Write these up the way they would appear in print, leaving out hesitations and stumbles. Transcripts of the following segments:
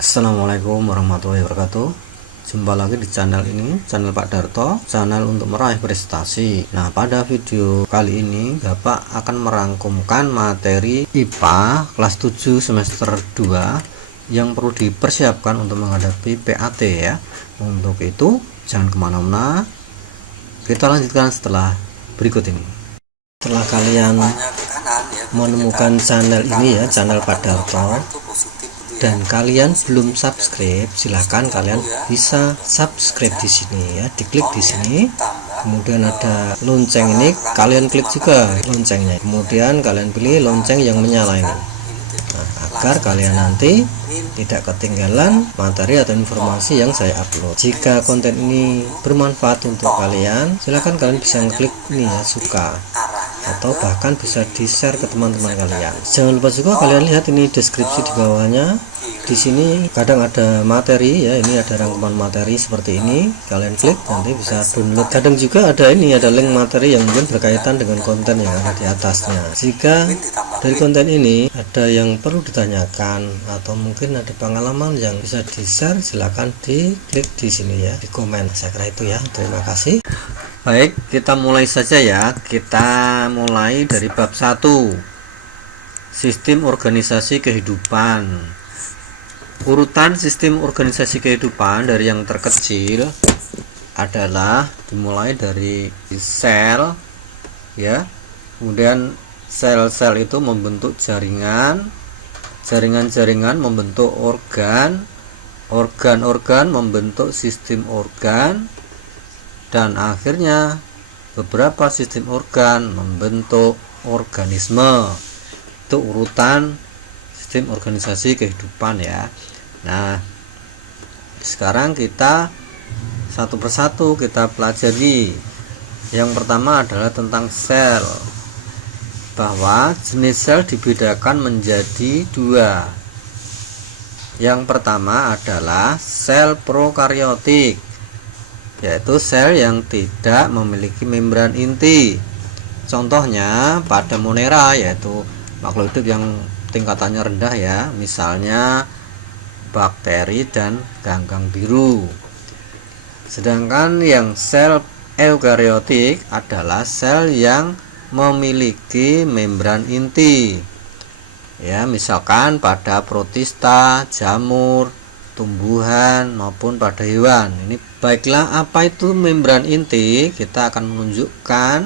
Assalamualaikum warahmatullahi wabarakatuh. Jumpa lagi di channel ini, channel Pak Darto, channel untuk meraih prestasi. Nah, pada video kali ini Bapak akan merangkumkan materi IPA kelas 7 semester 2 yang perlu dipersiapkan untuk menghadapi PAT ya. Untuk itu jangan kemana-mana, kita lanjutkan setelah berikut ini. Setelah kalian menemukan channel ini ya, channel Pak Darto, dan kalian belum subscribe, silahkan kalian bisa subscribe di sini ya, diklik di sini, kemudian ada lonceng ini, kalian klik juga loncengnya, kemudian kalian pilih lonceng yang menyala ini, agar kalian nanti tidak ketinggalan materi atau informasi yang saya upload. Jika konten ini bermanfaat untuk kalian, silahkan kalian bisa ngeklik ini ya, suka, atau bahkan bisa di share ke teman-teman kalian. Jangan lupa juga kalian lihat ini deskripsi di bawahnya. Di sini kadang ada materi ya, ini ada rangkuman materi seperti ini, kalian klik nanti bisa download. Kadang juga ada ini, ada link materi yang mungkin berkaitan dengan konten yang ada di atasnya. Jika dari konten ini ada yang perlu ditanyakan atau mungkin ada pengalaman yang bisa di share, silahkan diklik di sini ya, di komen. Saya kira itu ya, terima kasih. Baik, kita mulai saja ya. Kita mulai dari bab 1, sistem organisasi kehidupan. Urutan sistem organisasi kehidupan dari yang terkecil adalah dimulai dari sel ya, kemudian sel-sel itu membentuk jaringan, jaringan-jaringan membentuk organ, organ-organ membentuk sistem organ, dan akhirnya beberapa sistem organ membentuk organisme. Itu urutan sistem organisasi kehidupan ya. Nah, sekarang kita satu persatu kita pelajari. Yang pertama adalah tentang sel, bahwa jenis sel dibedakan menjadi 2. Yang pertama adalah sel prokaryotik, yaitu sel yang tidak memiliki membran inti. Contohnya pada Monera, yaitu makhluk hidup yang tingkatannya rendah ya, misalnya bakteri dan ganggang biru. Sedangkan yang sel eukariotik adalah sel yang memiliki membran inti ya, misalkan pada protista, jamur, tumbuhan maupun pada hewan. Ini baiklah, apa itu membran inti? Kita akan menunjukkan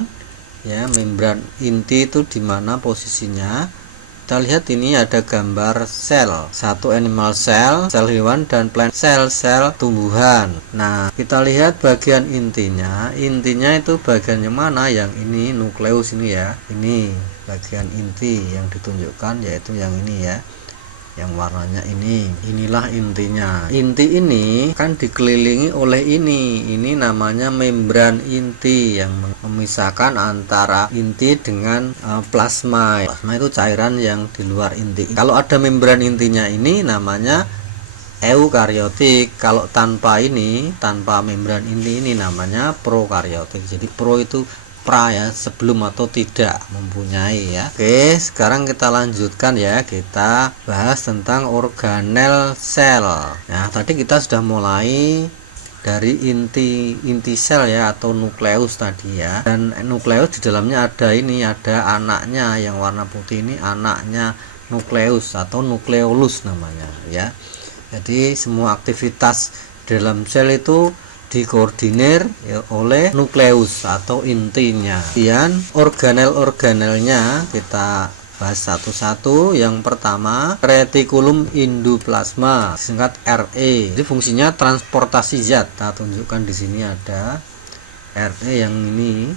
ya, membran inti itu di mana posisinya. Kita lihat ini ada gambar sel, satu animal cell, sel hewan, dan plant cell, sel tumbuhan. Nah, kita lihat bagian intinya. Intinya itu bagian yang mana? Yang ini, nukleus ini ya. Ini bagian inti yang ditunjukkan, yaitu yang ini ya, yang warnanya ini. Inilah intinya. Inti ini kan dikelilingi oleh ini namanya membran inti yang memisahkan antara inti dengan plasma. Plasma itu cairan yang di luar inti. Kalau ada membran intinya ini namanya eukariotik. Kalau tanpa ini, tanpa membran inti ini namanya prokaryotik. Jadi pro itu pra ya, sebelum atau tidak mempunyai ya. Oke, sekarang kita lanjutkan ya, kita bahas tentang organel sel. Nah, tadi kita sudah mulai dari inti sel ya, atau nukleus tadi ya. Dan nukleus di dalamnya ada ini, ada anaknya yang warna putih ini, anaknya nukleus atau nukleolus namanya ya. Jadi semua aktivitas dalam sel itu dikoordinir ya, oleh nukleus atau intinya. Kemudian organel-organelnya kita bahas satu-satu. Yang pertama, retikulum endoplasma, singkat RE. Jadi fungsinya transportasi zat. Kita tunjukkan di sini ada RE yang ini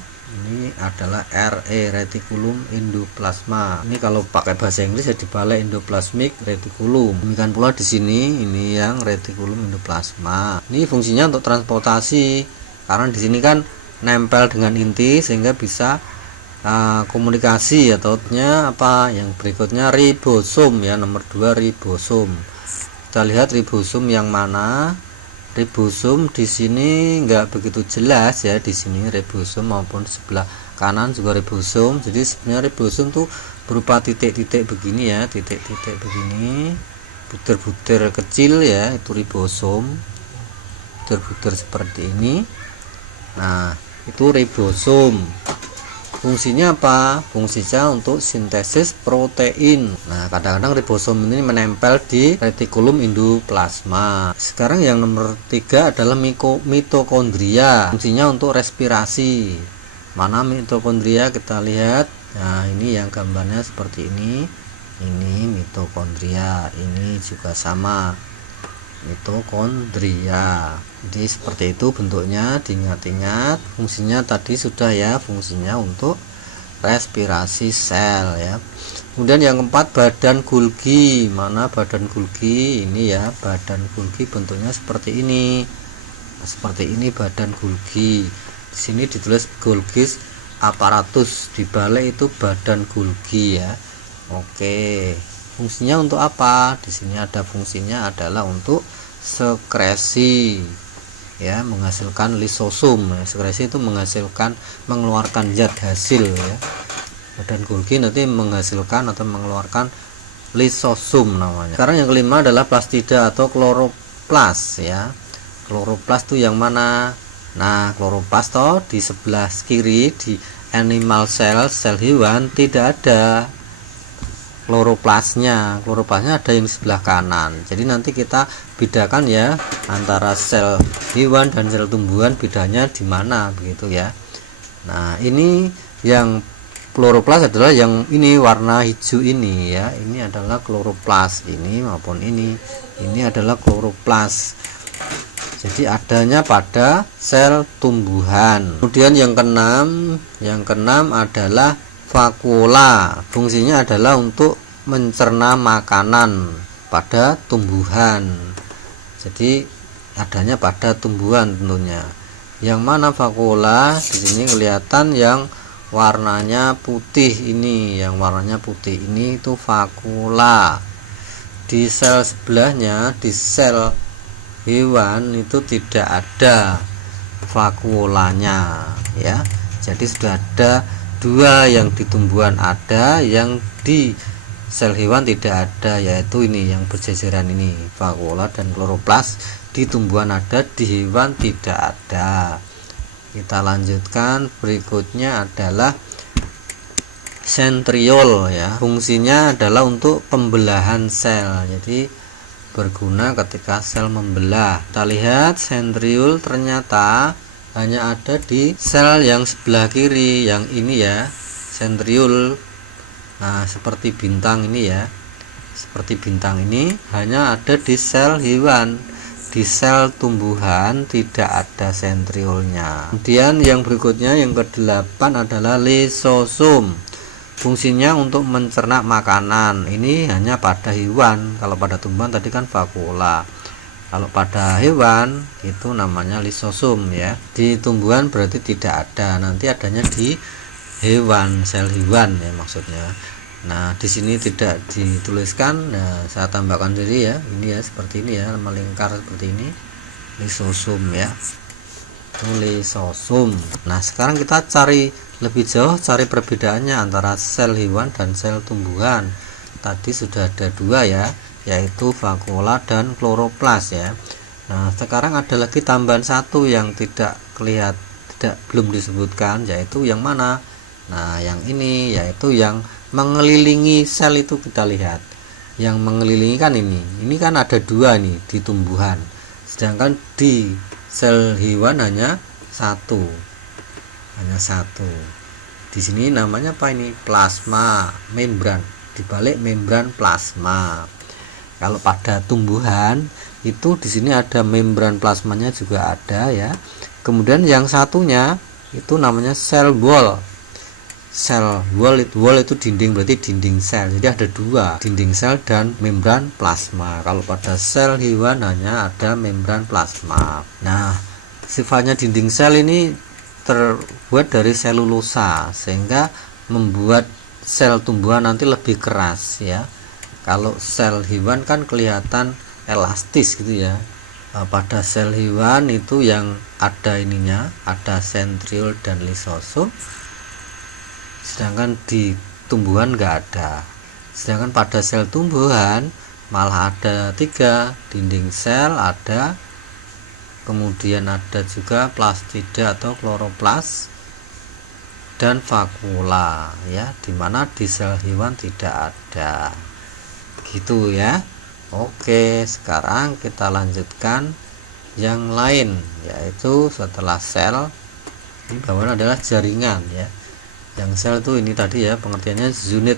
adalah RE, retikulum endoplasma. Ini kalau pakai bahasa Inggris ya dibalik endoplasmic reticulum. Demikian pula di sini ini yang retikulum endoplasma. Ini fungsinya untuk transportasi, karena di sini kan nempel dengan inti sehingga bisa komunikasi atau apa yang berikutnya, ribosom ya, nomor 2 ribosom. Kita lihat ribosom yang mana. Ribosom di sini nggak begitu jelas ya, di sini ribosom maupun sebelah kanan juga ribosom. Jadi sebenarnya ribosom tuh berupa titik-titik begini ya, titik-titik begini. butir-butir kecil ya, itu ribosom, butir-butir seperti ini. Nah, itu ribosom. Fungsinya apa? Fungsinya untuk sintesis protein. Nah, kadang-kadang ribosom ini menempel di retikulum endoplasma. Sekarang yang nomor 3 adalah mitokondria. Fungsinya untuk respirasi. Mana mitokondria? Kita lihat. Nah, ini yang gambarnya seperti ini. Ini mitokondria. Ini juga sama. Mitokondria. Jadi seperti itu bentuknya, diingat-ingat. Fungsinya tadi sudah ya, fungsinya untuk respirasi sel ya. Kemudian yang keempat, badan Golgi. Mana badan Golgi? Ini ya, badan Golgi bentuknya seperti ini. Nah, seperti ini badan Golgi. Di sini ditulis Golgi apparatus, di balik itu badan Golgi ya. Oke. Fungsinya untuk apa? Di sini ada fungsinya adalah untuk sekresi ya, menghasilkan lisosom. Sekresi itu menghasilkan, mengeluarkan zat hasil ya. Badan Golgi nanti menghasilkan atau mengeluarkan lisosom namanya. Sekarang yang kelima adalah plastida atau kloroplas ya. Kloroplas itu yang mana? Nah, kloroplas toh di sebelah kiri di animal cell, sel hewan tidak ada kloroplasnya. Kloroplasnya ada yang di sebelah kanan. Jadi nanti kita bedakan ya antara sel hewan dan sel tumbuhan, bedanya di mana begitu ya. Nah, ini yang kloroplas adalah yang ini warna hijau ini ya. Ini adalah kloroplas ini maupun ini. Ini adalah kloroplas. Jadi adanya pada sel tumbuhan. Kemudian yang keenam adalah vakuola. Fungsinya adalah untuk mencerna makanan pada tumbuhan. Jadi adanya pada tumbuhan tentunya. Yang mana vakuola? Di sini kelihatan yang warnanya putih ini, yang warnanya putih ini itu vakuola. Di sel sebelahnya, di sel hewan itu tidak ada vakuolanya ya. Jadi sudah ada dua, yang di tumbuhan ada, yang di sel hewan tidak ada, yaitu ini yang berjejeran ini, vakuola dan kloroplas. Di tumbuhan ada, di hewan tidak ada. Kita lanjutkan, berikutnya adalah sentriol ya. Fungsinya adalah untuk pembelahan sel, jadi berguna ketika sel membelah. Kita lihat sentriol ternyata hanya ada di sel yang sebelah kiri, yang ini ya, sentriol. Nah, seperti bintang ini ya, seperti bintang ini hanya ada di sel hewan. Di sel tumbuhan tidak ada sentriolnya. Kemudian yang berikutnya, yang ke-8 adalah lisosom. Fungsinya untuk mencerna makanan. Ini hanya pada hewan. Kalau pada tumbuhan tadi kan vakuola. Kalau pada hewan itu namanya lisosom ya. Di tumbuhan berarti tidak ada, nanti adanya di hewan, sel hewan ya maksudnya. Nah, di sini tidak dituliskan. Nah, saya tambahkan sendiri ya. Ini ya seperti ini ya, melingkar seperti ini. Lisosom ya. Lisosom. Nah, sekarang kita cari lebih jauh, cari perbedaannya antara sel hewan dan sel tumbuhan. Tadi sudah ada dua ya, yaitu vakuola dan kloroplas ya. Nah, sekarang ada lagi tambahan satu yang belum disebutkan, yaitu yang mana? Nah, yang ini yaitu yang mengelilingi sel. Itu kita lihat yang mengelilingi kan ini kan ada dua nih di tumbuhan, sedangkan di sel hewan hanya satu. Di sini namanya apa ini? Plasma, membran, di balik membran plasma. Kalau pada tumbuhan itu di sini ada membran plasmanya juga ada ya. Kemudian yang satunya itu namanya sel wall. Sel wall itu dinding, berarti dinding sel. Jadi ada dua, dinding sel dan membran plasma. Kalau pada sel hewan hanya ada membran plasma. Nah, sifatnya dinding sel ini terbuat dari selulosa, sehingga membuat sel tumbuhan nanti lebih keras ya. Kalau sel hewan kan kelihatan elastis gitu ya. Pada sel hewan itu yang ada ininya, ada sentriol dan lisosom, sedangkan di tumbuhan enggak ada. Sedangkan pada sel tumbuhan malah ada 3, dinding sel ada, kemudian ada juga plastida atau kloroplas dan vakula ya, dimana di sel hewan tidak ada gitu ya. Oke, sekarang kita lanjutkan yang lain, yaitu setelah sel ini bawah adalah jaringan ya. Yang sel itu ini tadi ya, pengertiannya unit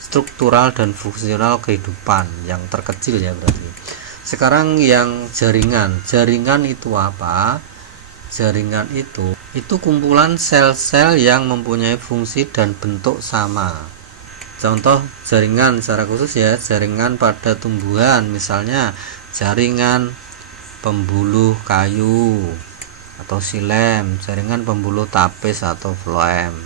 struktural dan fungsional kehidupan yang terkecil ya berarti. Sekarang yang jaringan itu apa? Jaringan itu kumpulan sel-sel yang mempunyai fungsi dan bentuk sama. Contoh jaringan secara khusus ya, jaringan pada tumbuhan, misalnya jaringan pembuluh kayu atau silem, jaringan pembuluh tapis atau floem.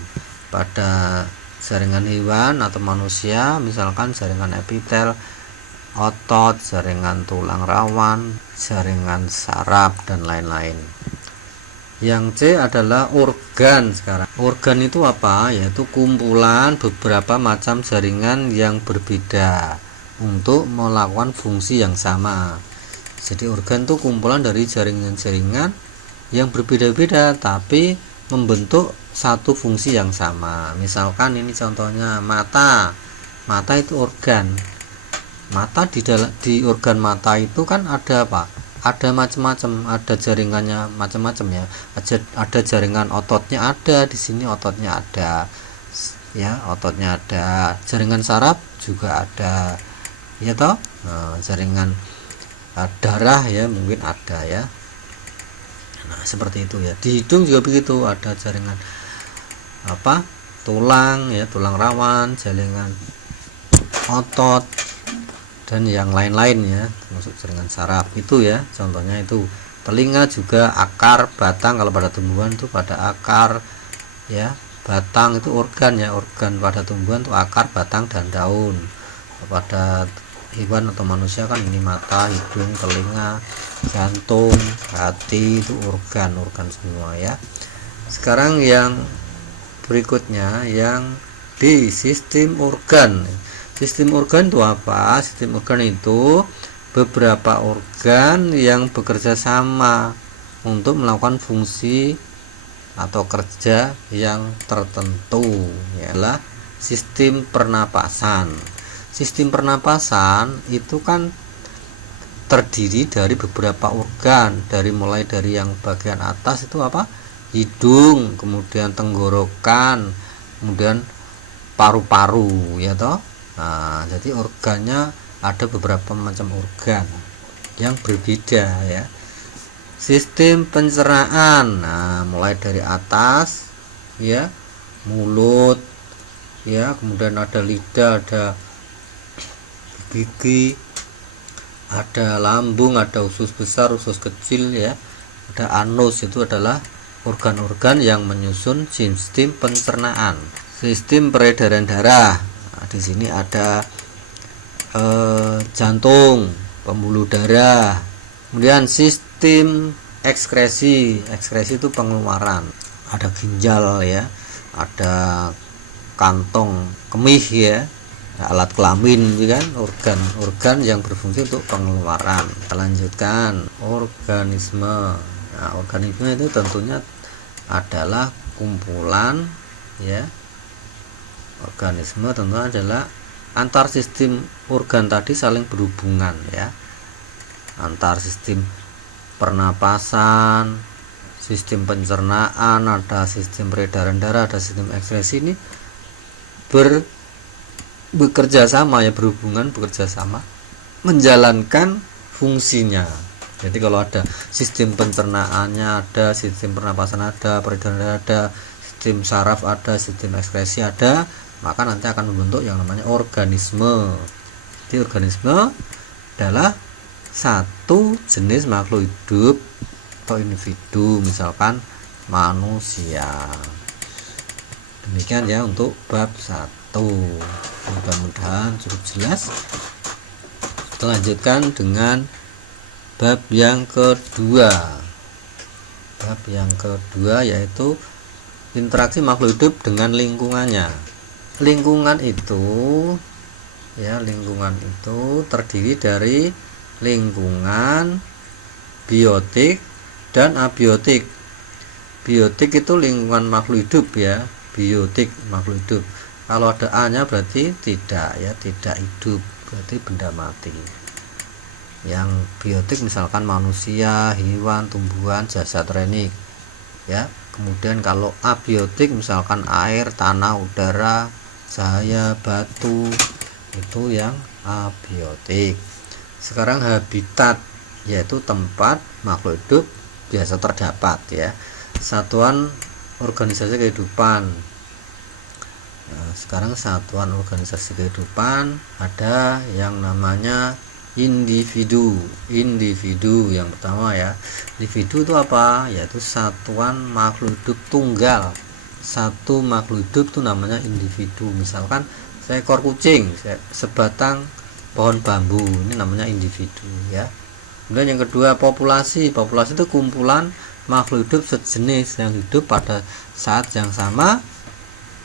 Pada jaringan hewan atau manusia, misalkan jaringan epitel, otot, jaringan tulang rawan, jaringan saraf, dan lain-lain. Yang C adalah organ. Sekarang organ itu apa? Yaitu kumpulan beberapa macam jaringan yang berbeda untuk melakukan fungsi yang sama. Jadi organ itu kumpulan dari jaringan-jaringan yang berbeda-beda tapi membentuk satu fungsi yang sama. Misalkan ini contohnya mata itu organ. Mata di organ mata itu kan ada apa? Ada macam-macam, ada jaringannya macam-macam ya. Ada jaringan ototnya ada, di sini ototnya ada. Ya, ototnya ada. Jaringan saraf juga ada. Ya toh? Nah, jaringan darah ya mungkin ada ya. Nah, seperti itu ya. Di hidung juga begitu, ada jaringan apa? Tulang ya, tulang rawan, jaringan otot dan yang lain-lain ya, termasuk jaringan saraf itu ya. Contohnya itu telinga juga akar, batang, kalau pada tumbuhan itu pada akar ya, batang itu organ ya, organ pada tumbuhan itu akar, batang, dan daun. Pada hewan atau manusia kan ini mata, hidung, telinga, jantung, hati, itu organ semua ya. Sekarang yang berikutnya yang di sistem organ. Sistem organ itu apa? Sistem organ itu beberapa organ yang bekerja sama untuk melakukan fungsi atau kerja yang tertentu, ialah sistem pernapasan. Sistem pernapasan itu kan terdiri dari beberapa organ, mulai dari yang bagian atas itu apa? Hidung, kemudian tenggorokan, kemudian paru-paru ya toh. Nah, jadi organnya ada beberapa macam organ yang berbeda ya. Sistem pencernaan, nah mulai dari atas ya, mulut ya, kemudian ada lidah, ada gigi, ada lambung, ada usus besar, usus kecil ya, ada anus, itu adalah organ-organ yang menyusun sistem pencernaan. Sistem peredaran darah, nah, di sini ada jantung, pembuluh darah. Kemudian sistem ekskresi itu pengeluaran, ada ginjal ya, ada kantong kemih ya, alat kelamin kan, organ yang berfungsi untuk pengeluaran. Kita lanjutkan organisme. Nah, organisme itu tentunya adalah kumpulan ya. Organisme tentunya adalah antar sistem organ tadi saling berhubungan ya, antar sistem pernapasan, sistem pencernaan, ada sistem peredaran darah, ada sistem ekskresi, ini bekerja sama ya, berhubungan, bekerja sama menjalankan fungsinya. Jadi kalau ada sistem pencernaannya ada, sistem pernapasan ada, peredaran darah ada, sistem saraf ada, sistem ekskresi ada, maka nanti akan membentuk yang namanya organisme. Jadi organisme adalah satu jenis makhluk hidup atau individu, misalkan manusia. Demikian ya untuk bab 1. Mudah-mudahan cukup jelas. Kita lanjutkan dengan bab yang kedua. Bab yang kedua yaitu interaksi makhluk hidup dengan lingkungannya. Lingkungan itu Ya, lingkungan itu terdiri dari lingkungan biotik dan abiotik. Biotik itu lingkungan makhluk hidup ya, biotik makhluk hidup. Kalau ada A-nya berarti tidak ya, tidak hidup, berarti benda mati. Yang biotik misalkan manusia, hewan, tumbuhan, jasad renik ya. Kemudian kalau abiotik misalkan air, tanah, udara, cahaya, batu, itu yang abiotik. Sekarang habitat, yaitu tempat makhluk hidup biasa terdapat ya, satuan organisasi kehidupan. Nah, sekarang satuan organisasi kehidupan ada yang namanya individu. Individu yang pertama ya, individu itu apa? Yaitu satuan makhluk hidup tunggal. Satu makhluk hidup itu namanya individu. Misalkan seekor kucing, sebatang pohon bambu, ini namanya individu ya. Kemudian yang kedua populasi. Populasi itu kumpulan makhluk hidup sejenis yang hidup pada saat yang sama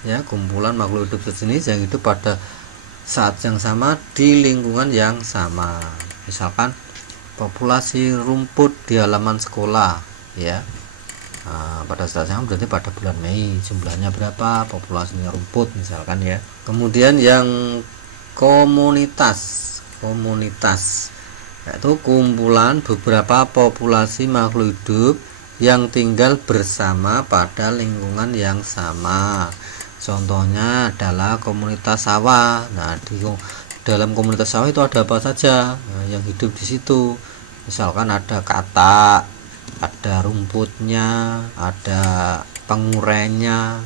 ya, kumpulan makhluk hidup sejenis yang hidup pada saat yang sama di lingkungan yang sama. Misalkan populasi rumput di halaman sekolah ya. Nah, pada saat yang berarti pada bulan Mei jumlahnya berapa populasinya rumput misalkan ya. Kemudian yang komunitas yaitu kumpulan beberapa populasi makhluk hidup yang tinggal bersama pada lingkungan yang sama. Contohnya adalah komunitas sawah. Nah, di dalam komunitas sawah itu ada apa saja yang hidup di situ. Misalkan ada katak, ada rumputnya, ada pengurainya,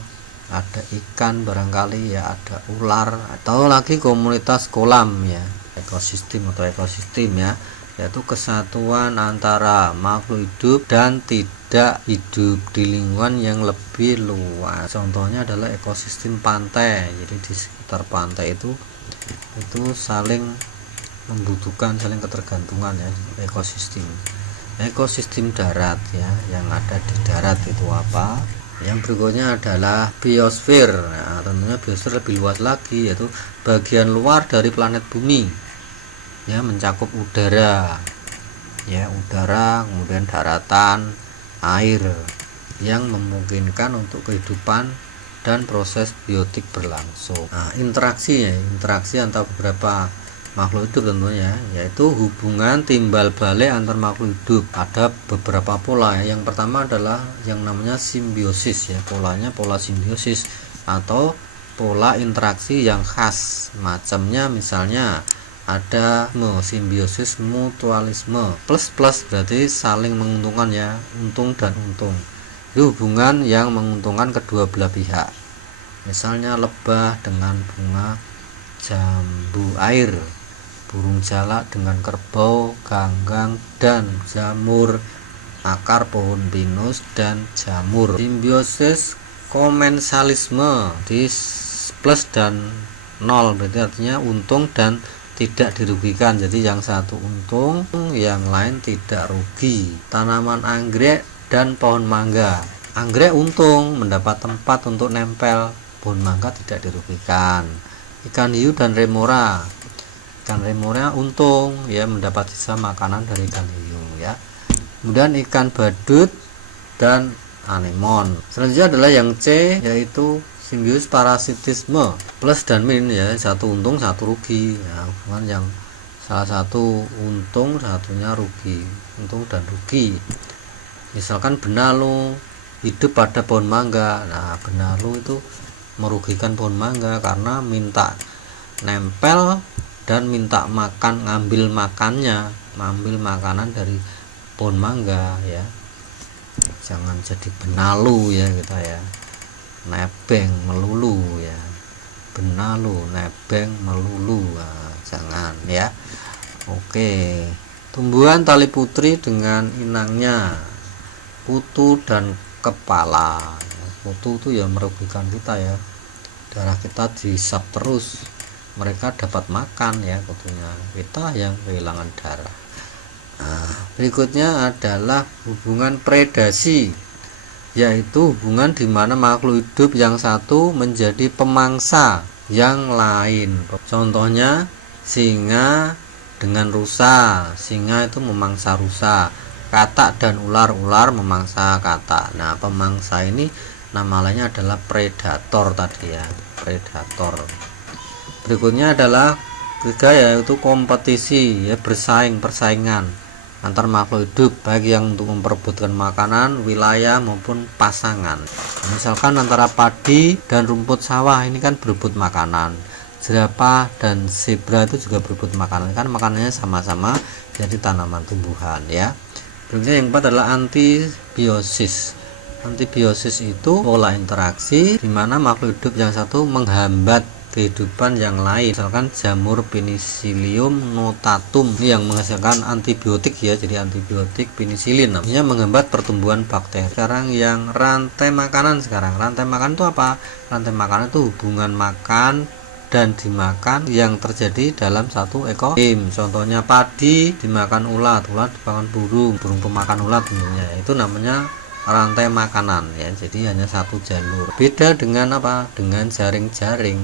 ada ikan barangkali ya, ada ular, atau lagi komunitas kolam ya, ekosistem ya, yaitu kesatuan antara makhluk hidup dan tidak hidup di lingkungan yang lebih luas. Contohnya adalah ekosistem pantai. Jadi di sekitar pantai itu saling membutuhkan, saling ketergantungan ya, ekosistem. Ekosistem darat ya, yang ada di darat itu apa? Yang berikutnya adalah biosfer. Nah, tentunya biosfer lebih luas lagi, yaitu bagian luar dari planet bumi ya, mencakup udara ya, udara, kemudian daratan, air, yang memungkinkan untuk kehidupan dan proses biotik berlangsung. Nah, interaksi antar beberapa makhluk hidup tentunya, yaitu hubungan timbal balik antar makhluk hidup. Ada beberapa pola ya. Yang pertama adalah yang namanya simbiosis ya, polanya pola simbiosis atau pola interaksi yang khas. Macamnya misalnya ada simbiosis mutualisme, plus berarti saling menguntungkan ya, untung dan untung. Itu hubungan yang menguntungkan kedua belah pihak. Misalnya lebah dengan bunga jambu air, burung jalak dengan kerbau, ganggang dan jamur, akar pohon pinus dan jamur. Simbiosis komensalisme di plus dan nol, berarti artinya untung dan tidak dirugikan. Jadi yang satu untung, yang lain tidak rugi. Tanaman anggrek dan pohon mangga. Anggrek untung, mendapat tempat untuk nempel, pohon mangga tidak dirugikan. Ikan hiu dan remora. Ikan remora untung ya, mendapat sisa makanan dari ikan hiu ya. Kemudian ikan badut dan anemon. Selanjutnya adalah yang C, yaitu simbiosis parasitisme, plus dan min ya, satu untung satu rugi ya, hubungan yang salah satu untung satunya rugi, untung dan rugi. Misalkan benalu hidup pada pohon mangga. Nah, benalu itu merugikan pohon mangga karena minta nempel dan minta makan, ngambil makanan dari pohon mangga ya. Jangan jadi benalu ya kita ya, nebeng melulu ya, benalu nebeng melulu, nah, jangan ya. Oke, tumbuhan tali putri dengan inangnya, kutu dan kepala. Kutu itu ya merugikan kita ya, darah kita dihisap terus, mereka dapat makan ya kutunya, kita yang kehilangan darah. Nah, berikutnya adalah hubungan predasi, yaitu hubungan di mana makhluk hidup yang satu menjadi pemangsa yang lain. Contohnya singa dengan rusa. Singa itu memangsa rusa. Katak dan ular memangsa katak. Nah, pemangsa ini nama lainnya adalah predator tadi ya, predator. Berikutnya adalah ketiga, yaitu kompetisi ya, persaingan antar makhluk hidup, baik yang untuk memperebutkan makanan, wilayah maupun pasangan. Misalkan antara padi dan rumput sawah, ini kan berebut makanan. Jerapah dan zebra itu juga berebut makanan, kan makanannya sama-sama, jadi tanaman tumbuhan ya. Berikutnya yang keempat adalah antibiosis. Antibiosis itu pola interaksi di mana makhluk hidup yang satu menghambat kehidupan yang lain. Misalkan jamur Penicillium notatum ini yang menghasilkan antibiotik ya, jadi antibiotik penisilin namanya, menghambat pertumbuhan bakteri. Sekarang yang rantai makanan. Rantai makanan itu apa? Rantai makanan itu hubungan makan dan dimakan yang terjadi dalam satu ekosistem. Contohnya padi dimakan ulat dimakan burung pemakan ulat tentunya. Itu namanya rantai makanan ya, jadi hanya satu jalur. Beda dengan apa? Dengan jaring-jaring.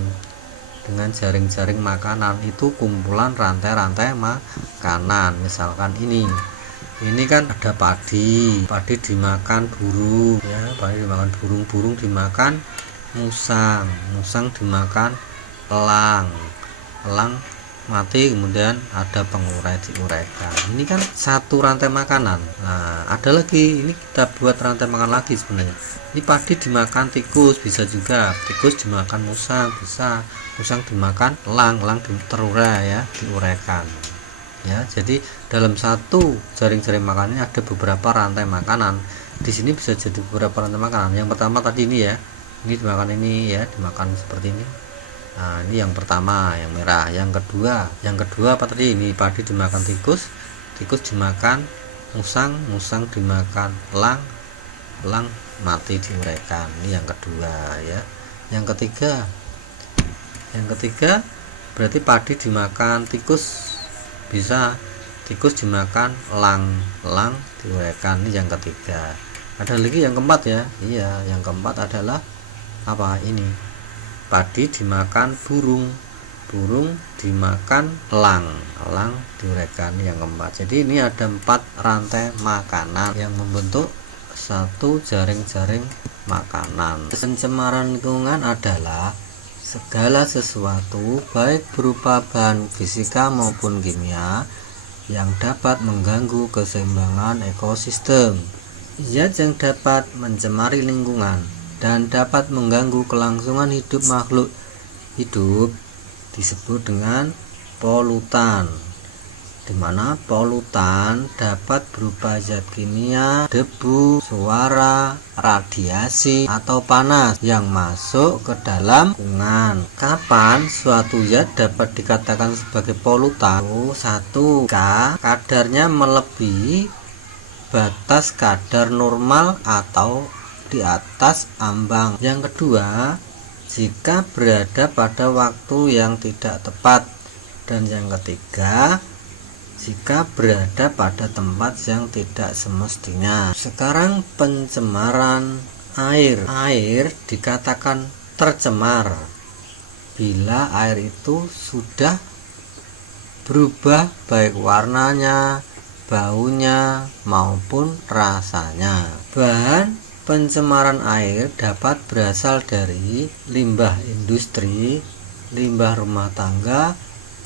Dengan jaring-jaring makanan itu kumpulan rantai-rantai makanan. Misalkan ini kan ada padi dimakan burung ya, padi dimakan burung dimakan musang dimakan elang mati, kemudian ada pengurai diuraikan. Ini kan satu rantai makanan. Nah, ada lagi, ini kita buat rantai makan lagi sebenarnya. Ini padi dimakan tikus, bisa juga. Tikus dimakan musang, bisa. Musang dimakan elang terurai ya, diuraikan. Ya, jadi dalam satu jaring-jaring makan ini ada beberapa rantai makanan. Di sini bisa jadi beberapa rantai makanan. Yang pertama tadi ini ya, ini dimakan ini ya, dimakan seperti ini. Nah, ini yang pertama, yang merah. Yang kedua apa tadi? Ini padi dimakan tikus dimakan musang dimakan elang mati diuraikan. Ini yang kedua ya. Yang ketiga berarti padi dimakan tikus, bisa. Tikus dimakan elang diuraikan. Ini yang ketiga. Ada lagi yang keempat ya. Iya, yang keempat adalah apa? Ini padi dimakan burung dimakan elang diuraikan. Yang keempat. Jadi ini ada 4 rantai makanan yang membentuk satu jaring-jaring makanan. Pencemaran lingkungan adalah segala sesuatu baik berupa bahan fisika maupun kimia yang dapat mengganggu keseimbangan ekosistem. Zat yang dapat mencemari lingkungan dan dapat mengganggu kelangsungan hidup makhluk hidup disebut dengan polutan, di mana polutan dapat berupa zat kimia, debu, suara, radiasi, atau panas yang masuk ke dalam lingkungan. Kapan suatu zat dapat dikatakan sebagai polutan? 1. Jika kadarnya melebihi batas kadar normal atau di atas ambang. Yang kedua, jika berada pada waktu yang tidak tepat. Dan yang ketiga, jika berada pada tempat yang tidak semestinya. Sekarang pencemaran air. Air dikatakan tercemar bila air itu sudah berubah baik warnanya, baunya maupun rasanya. Bahan pencemaran air dapat berasal dari limbah industri, limbah rumah tangga,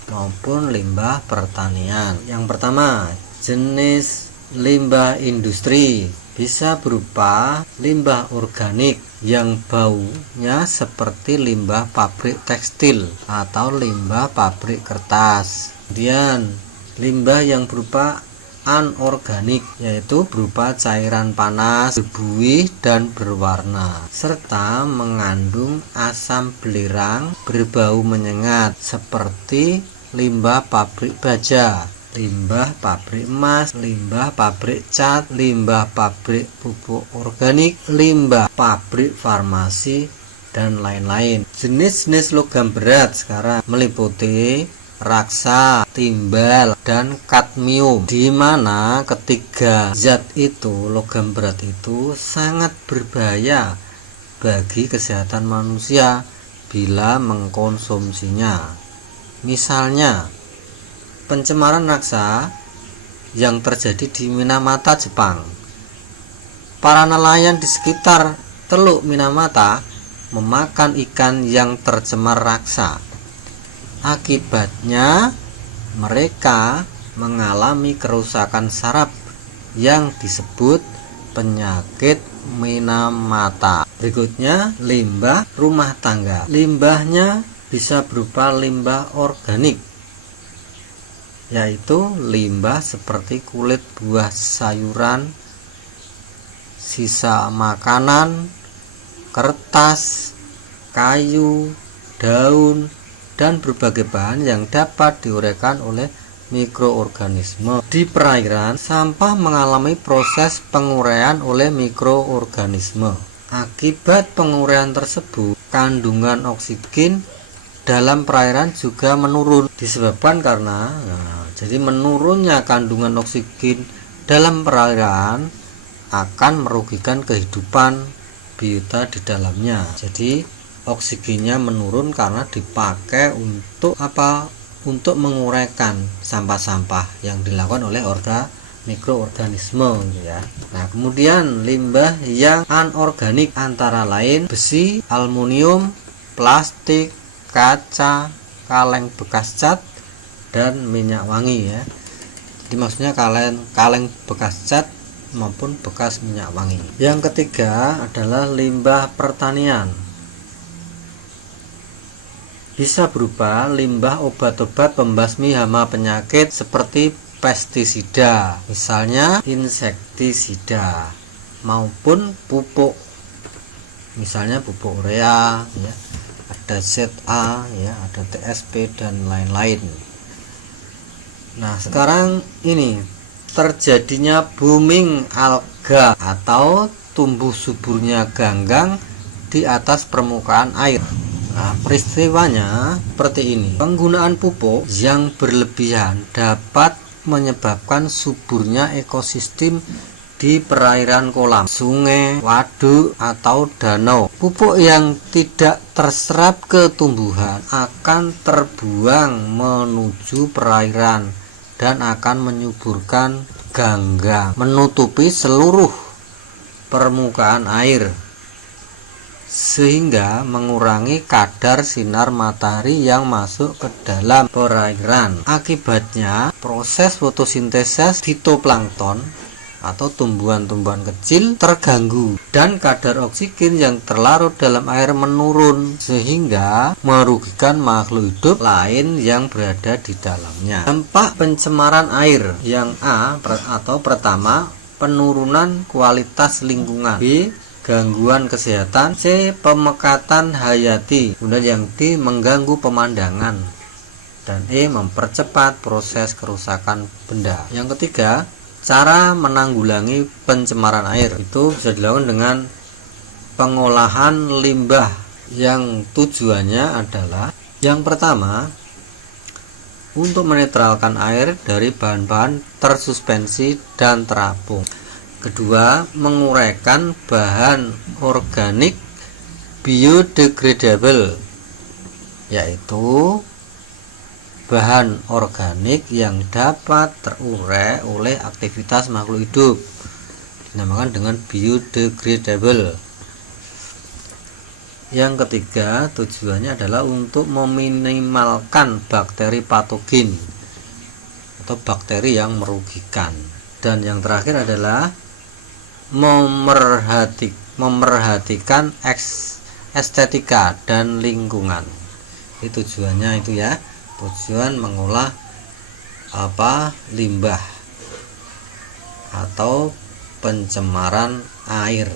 maupun limbah pertanian. Yang pertama, jenis limbah industri bisa berupa limbah organik yang baunya seperti limbah pabrik tekstil atau limbah pabrik kertas. Kemudian, limbah yang berupa anorganik, yaitu berupa cairan panas, berbuih dan berwarna, serta mengandung asam belerang berbau menyengat seperti limbah pabrik baja, limbah pabrik emas, limbah pabrik cat, limbah pabrik pupuk organik, limbah pabrik farmasi, dan lain-lain. Jenis-jenis logam berat sekarang meliputi raksa, timbal, dan kadmium, di mana ketiga zat itu, logam berat itu sangat berbahaya bagi kesehatan manusia bila mengkonsumsinya. Misalnya, pencemaran raksa yang terjadi di Minamata, Jepang. Para nelayan di sekitar Teluk Minamata memakan ikan yang tercemar raksa. Akibatnya, mereka mengalami kerusakan saraf yang disebut penyakit Minamata. Berikutnya, limbah rumah tangga. Limbahnya bisa berupa limbah organik, yaitu limbah seperti kulit buah sayuran, sisa makanan, kertas, kayu, daun, dan berbagai bahan yang dapat diuraikan oleh mikroorganisme. Di perairan, sampah mengalami proses penguraian oleh mikroorganisme. Akibat penguraian tersebut, kandungan oksigen dalam perairan juga menurun, disebabkan karena jadi menurunnya kandungan oksigen dalam perairan akan merugikan kehidupan biota di dalamnya. Jadi oksigennya menurun karena dipakai untuk apa? Untuk menguraikan sampah-sampah yang dilakukan oleh mikroorganisme gitu ya. Nah, kemudian limbah yang anorganik antara lain besi, aluminium, plastik, kaca, kaleng bekas cat, dan minyak wangi ya. Jadi maksudnya kaleng bekas cat maupun bekas minyak wangi. Yang ketiga adalah limbah pertanian. Bisa berupa limbah obat-obat pembasmi hama penyakit seperti pestisida, misalnya insektisida, maupun pupuk, misalnya pupuk urea ya. Ada ZA ya, ada TSP dan lain-lain. Nah, sekarang ini terjadinya booming alga atau tumbuh suburnya ganggang di atas permukaan air. Nah, peristiwanya seperti ini. Penggunaan pupuk yang berlebihan dapat menyebabkan suburnya ekosistem di perairan kolam, sungai, waduk, atau danau. Pupuk yang tidak terserap ke tumbuhan akan terbuang menuju perairan dan akan menyuburkan ganggang, menutupi seluruh permukaan air, sehingga mengurangi kadar sinar matahari yang masuk ke dalam perairan. Akibatnya, proses fotosintesis fitoplankton atau tumbuhan-tumbuhan kecil terganggu dan kadar oksigen yang terlarut dalam air menurun, sehingga merugikan makhluk hidup lain yang berada di dalamnya. Dampak pencemaran air yang A atau pertama, penurunan kualitas lingkungan. B, gangguan kesehatan. C, pemekatan hayati. Kemudian yang D, mengganggu pemandangan. Dan E, mempercepat proses kerusakan benda. Yang ketiga, cara menanggulangi pencemaran air itu bisa dilakukan dengan pengolahan limbah yang tujuannya adalah yang pertama, untuk menetralkan air dari bahan-bahan tersuspensi dan terapung. Kedua, menguraikan bahan organik biodegradable, yaitu bahan organik yang dapat terurai oleh aktivitas makhluk hidup, dinamakan dengan biodegradable. Yang ketiga, tujuannya adalah untuk meminimalkan bakteri patogen atau bakteri yang merugikan. Dan yang terakhir adalah memerhatikan estetika dan lingkungan. Itu tujuannya itu ya. Tujuan mengolah limbah atau pencemaran air.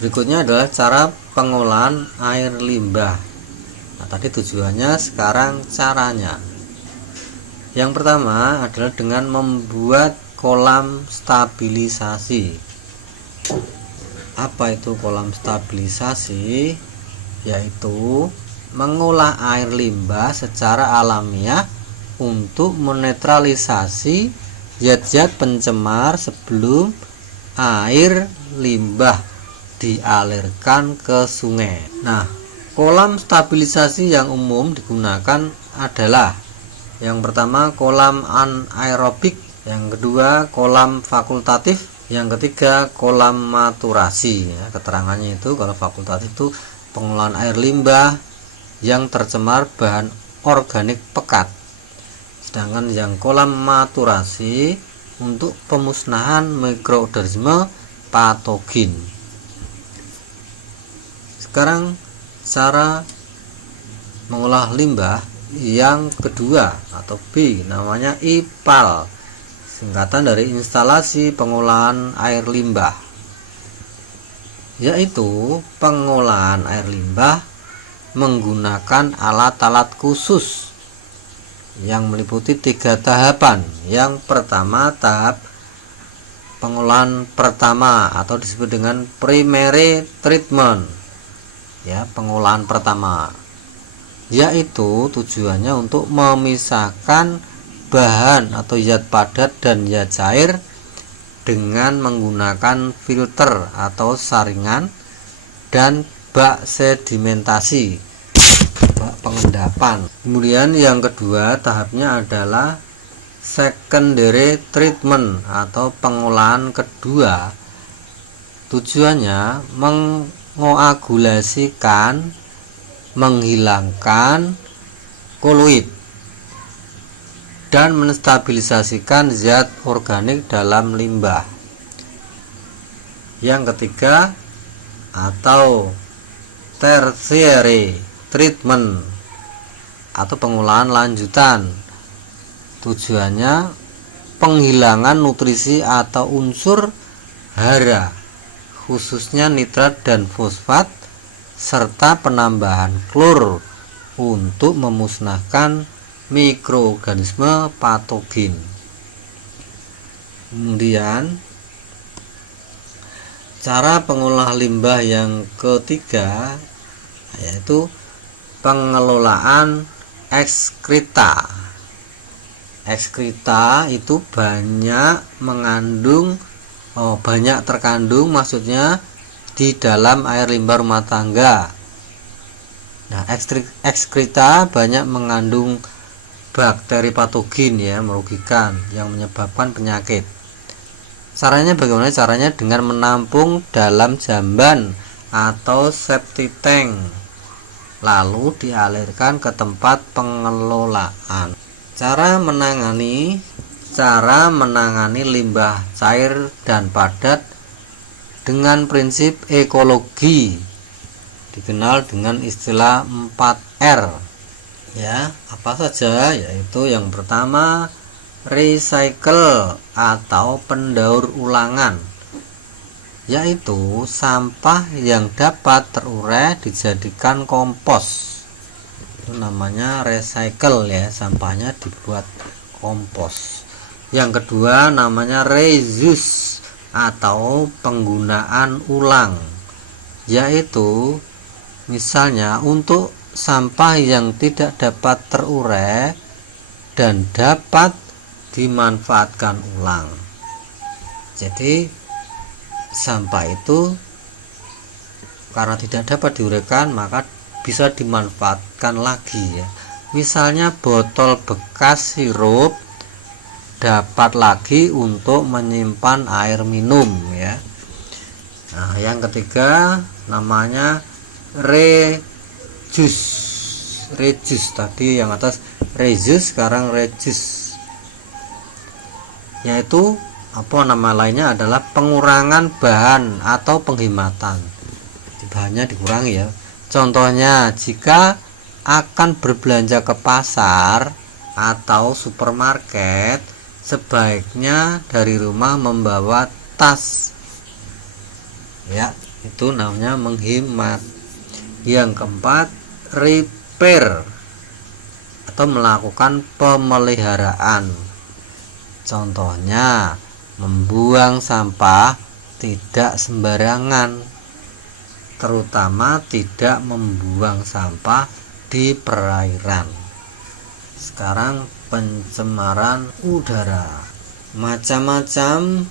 Berikutnya adalah cara pengolahan air limbah. Nah, tadi tujuannya, sekarang caranya. Yang pertama adalah dengan membuat kolam stabilisasi. Apa itu kolam stabilisasi? Yaitu mengolah air limbah secara alamiah untuk menetralisasi zat-zat pencemar sebelum air limbah dialirkan ke sungai. Nah, kolam stabilisasi yang umum digunakan adalah yang pertama kolam anaerobik, yang kedua kolam fakultatif, yang ketiga kolam maturasi. Ya, keterangannya itu kalau fakultatif itu pengolahan air limbah yang tercemar bahan organik pekat, sedangkan yang kolam maturasi untuk pemusnahan mikroorganisme patogen. Sekarang cara mengolah limbah yang kedua atau B, namanya IPAL, singkatan dari instalasi pengolahan air limbah, yaitu pengolahan air limbah menggunakan alat-alat khusus yang meliputi 3 tahapan. Yang pertama, tahap pengolahan pertama atau disebut dengan primary treatment, ya, pengolahan pertama, yaitu tujuannya untuk memisahkan bahan atau zat padat dan zat cair dengan menggunakan filter atau saringan dan bak sedimentasi, bak pengendapan. Kemudian yang kedua tahapnya adalah secondary treatment atau pengolahan kedua, tujuannya mengoagulasikan, menghilangkan koloid dan menstabilisasikan zat organik dalam limbah. Yang ketiga atau tertiary treatment atau pengolahan lanjutan, tujuannya penghilangan nutrisi atau unsur hara, khususnya nitrat dan fosfat, serta penambahan klor untuk memusnahkan mikroorganisme patogen. Kemudian cara pengolah limbah yang ketiga yaitu pengelolaan ekskreta. Ekskreta itu banyak terkandung maksudnya di dalam air limbah rumah tangga. Nah, ekskreta banyak mengandung bakteri patogen, ya, merugikan, yang menyebabkan penyakit. Caranya bagaimana? Caranya dengan menampung dalam jamban atau septic tank, lalu dialirkan ke tempat pengelolaan. Cara menangani limbah cair dan padat dengan prinsip ekologi, dikenal dengan istilah 4R. Ya, apa saja? Yaitu yang pertama, recycle atau pendaur ulangan, yaitu sampah yang dapat terurai dijadikan kompos. Itu namanya recycle, ya, sampahnya dibuat kompos. Yang kedua namanya reuse atau penggunaan ulang, yaitu misalnya untuk sampah yang tidak dapat terurai dan dapat dimanfaatkan ulang. Jadi sampah itu karena tidak dapat diuraikan maka bisa dimanfaatkan lagi, ya. Misalnya botol bekas sirup dapat lagi untuk menyimpan air minum, ya. Nah, yang ketiga namanya reuse. Tadi yang atas reuse, sekarang reuse, yaitu nama lainnya adalah pengurangan bahan atau penghematan. Bahannya dikurangi, ya. Contohnya, jika akan berbelanja ke pasar atau supermarket, sebaiknya dari rumah membawa tas, ya, itu namanya menghemat. Yang keempat, repair atau melakukan pemeliharaan. Contohnya, membuang sampah tidak sembarangan, terutama tidak membuang sampah di perairan. Sekarang pencemaran udara. Macam-macam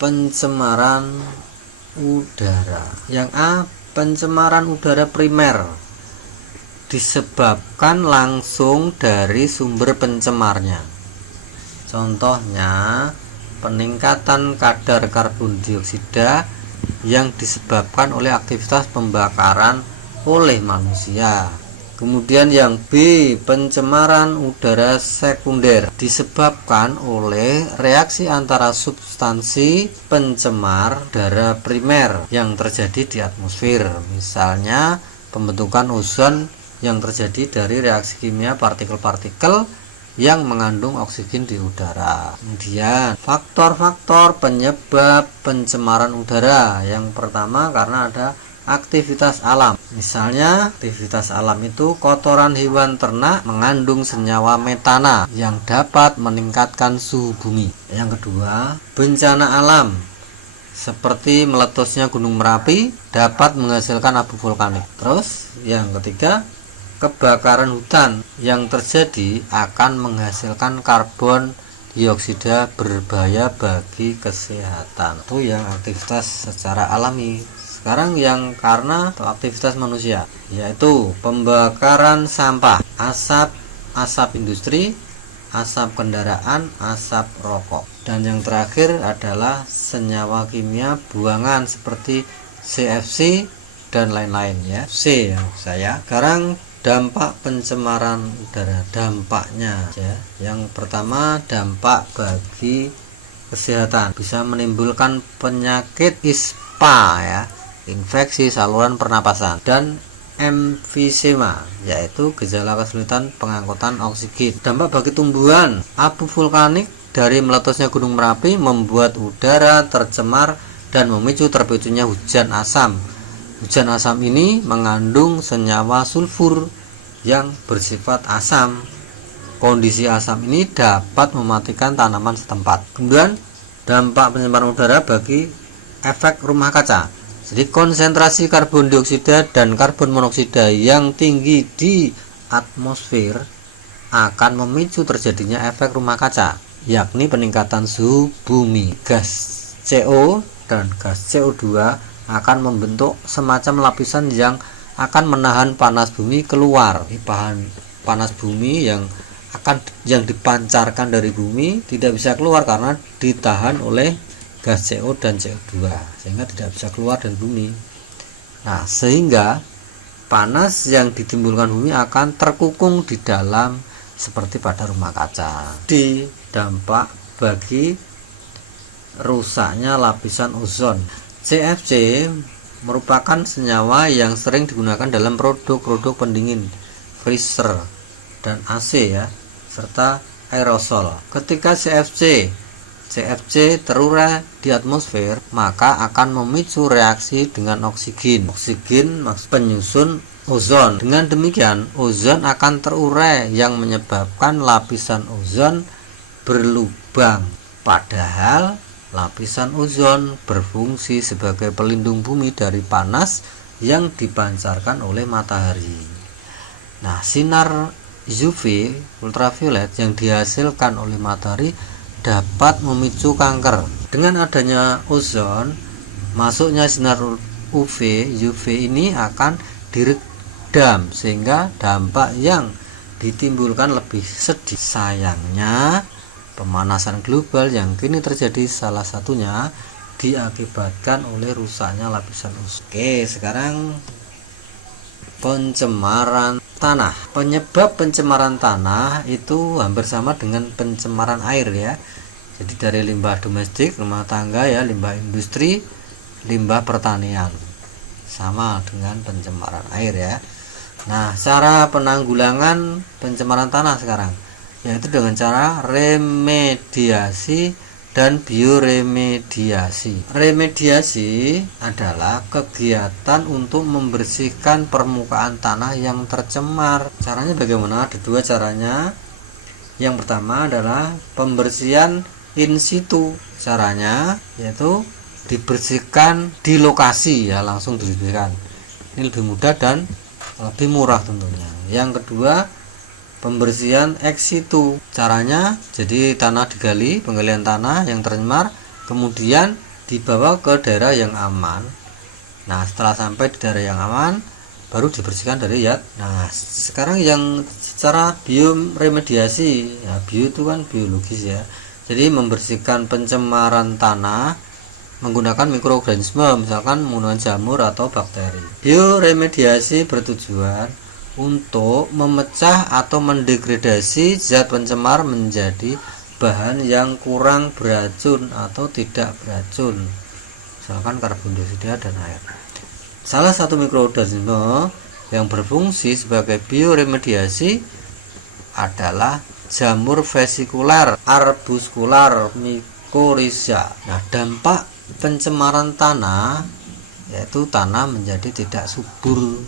pencemaran udara. Yang A, pencemaran udara primer disebabkan langsung dari sumber pencemarnya. Contohnya, peningkatan kadar karbon dioksida yang disebabkan oleh aktivitas pembakaran oleh manusia. Kemudian yang B, pencemaran udara sekunder disebabkan oleh reaksi antara substansi pencemar udara primer yang terjadi di atmosfer. Misalnya pembentukan ozon yang terjadi dari reaksi kimia partikel-partikel yang mengandung oksigen di udara. Kemudian faktor-faktor penyebab pencemaran udara. Yang pertama, karena ada aktivitas alam. Misalnya aktivitas alam itu kotoran hewan ternak mengandung senyawa metana yang dapat meningkatkan suhu bumi. Yang kedua, bencana alam seperti meletusnya Gunung Merapi dapat menghasilkan abu vulkanik. Terus yang ketiga, kebakaran hutan yang terjadi akan menghasilkan karbon dioksida berbahaya bagi kesehatan. Itu yang aktivitas secara alami. Sekarang yang karena atau aktivitas manusia, yaitu pembakaran sampah, asap industri, asap kendaraan, asap rokok. Dan yang terakhir adalah senyawa kimia buangan seperti CFC dan lain-lain ya. C yang saya. Sekarang dampak pencemaran udara, dampaknya ya. Yang pertama, dampak bagi kesehatan, bisa menimbulkan penyakit ISPA ya, infeksi saluran pernapasan, dan emfisema, yaitu gejala kesulitan pengangkutan oksigen. Dampak bagi tumbuhan, abu vulkanik dari meletusnya Gunung Merapi membuat udara tercemar dan memicu terbitunya hujan asam. Hujan asam ini mengandung senyawa sulfur yang bersifat asam. Kondisi asam ini dapat mematikan tanaman setempat. Kemudian dampak pencemaran udara bagi efek rumah kaca. Jadi konsentrasi karbon dioksida dan karbon monoksida yang tinggi di atmosfer akan memicu terjadinya efek rumah kaca, yakni peningkatan suhu bumi. Gas CO dan gas CO2 akan membentuk semacam lapisan yang akan menahan panas bumi keluar. Bahan panas bumi yang dipancarkan dari bumi tidak bisa keluar karena ditahan oleh gas CO dan CO2, sehingga tidak bisa keluar dari bumi. Nah, sehingga panas yang ditimbulkan bumi akan terkukung di dalam seperti pada rumah kaca. Di dampak bagi rusaknya lapisan ozon. CFC merupakan senyawa yang sering digunakan dalam produk-produk pendingin, freezer, dan AC ya, serta aerosol. Ketika CFC terurai di atmosfer, maka akan memicu reaksi dengan oksigen penyusun ozon. Dengan demikian, ozon akan terurai yang menyebabkan lapisan ozon berlubang. Padahal lapisan ozon berfungsi sebagai pelindung bumi dari panas yang dipancarkan oleh matahari. Nah, sinar UV ultraviolet yang dihasilkan oleh matahari dapat memicu kanker. Dengan adanya ozon, masuknya sinar UV ini akan diredam sehingga dampak yang ditimbulkan lebih sedikit. Sayangnya, pemanasan global yang kini terjadi salah satunya diakibatkan oleh rusaknya lapisan ozon. Oke, sekarang pencemaran tanah. Penyebab pencemaran tanah itu hampir sama dengan pencemaran air ya. Jadi dari limbah domestik, rumah tangga ya, limbah industri, limbah pertanian. Sama dengan pencemaran air ya. Nah, cara penanggulangan pencemaran tanah sekarang yaitu dengan cara remediasi dan bioremediasi. Remediasi adalah kegiatan untuk membersihkan permukaan tanah yang tercemar. Caranya bagaimana? Ada dua caranya. Yang pertama adalah pembersihan in situ. Caranya yaitu dibersihkan di lokasi ya, langsung dibersihkan. Ini lebih mudah dan lebih murah tentunya. Yang kedua, pembersihan ex situ. Caranya jadi tanah digali, penggalian tanah yang tercemar, kemudian dibawa ke daerah yang aman. Nah, setelah sampai di daerah yang aman, baru dibersihkan dari ya. Nah, sekarang yang secara bioremediasi, ya, bio itu kan biologis ya. Jadi membersihkan pencemaran tanah menggunakan mikroorganisme, misalkan menggunakan jamur atau bakteri. Bioremediasi bertujuan untuk memecah atau mendegradasi zat pencemar menjadi bahan yang kurang beracun atau tidak beracun, misalkan karbon dioksida dan air. Salah satu mikroorganisme yang berfungsi sebagai bioremediasi adalah jamur vesikuler arbuskular mycorrhiza. Nah, dampak pencemaran tanah yaitu tanah menjadi tidak subur.